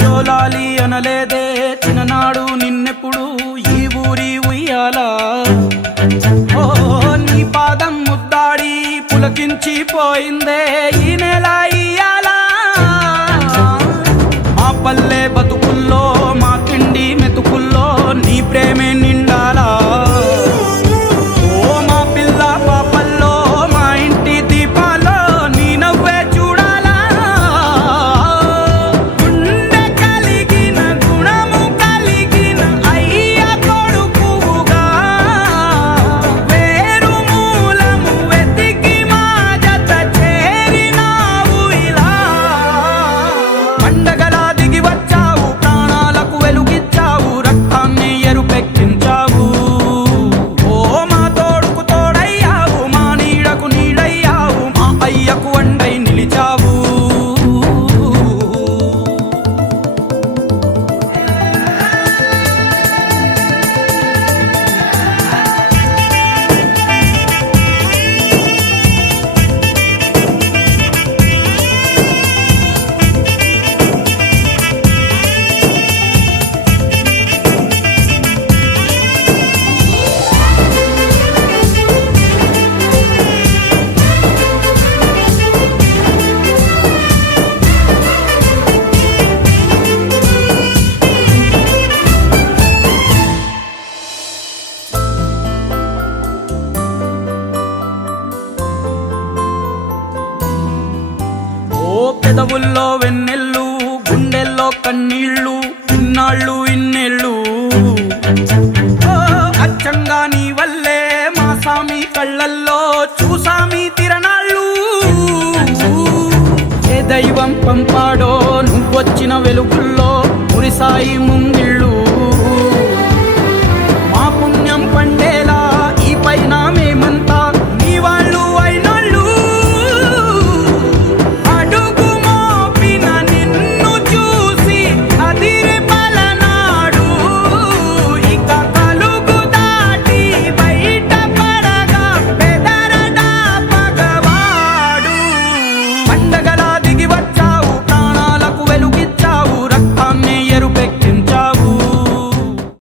జోలాలి అనలేదే చిన్ననాడు నిన్నెప్పుడు ఈ ఊరి ఉయ్యాలా ఓ నీ పాదం ముద్దాడి పులకించిపోయిందే ఈ నెల ఇయ్యాలా మా పల్లె బతుకుల్లో మా తిండి మెతుకుల్లో నీ ప్రేమే నిండాలా పెదవుల్లో వెన్నెల్లు గుండెల్లో కన్నీళ్ళు ఇన్నాళ్ళు ఇన్నేళ్ళు అచ్చంగా నీ వల్లే మా సామి కళ్ళల్లో చూసామి తిరణాళ్ళు ఏ దైవం పంపాడో నువ్వొచ్చిన వెలుగుల్లో మురిసాయి ముంగిళ్ళు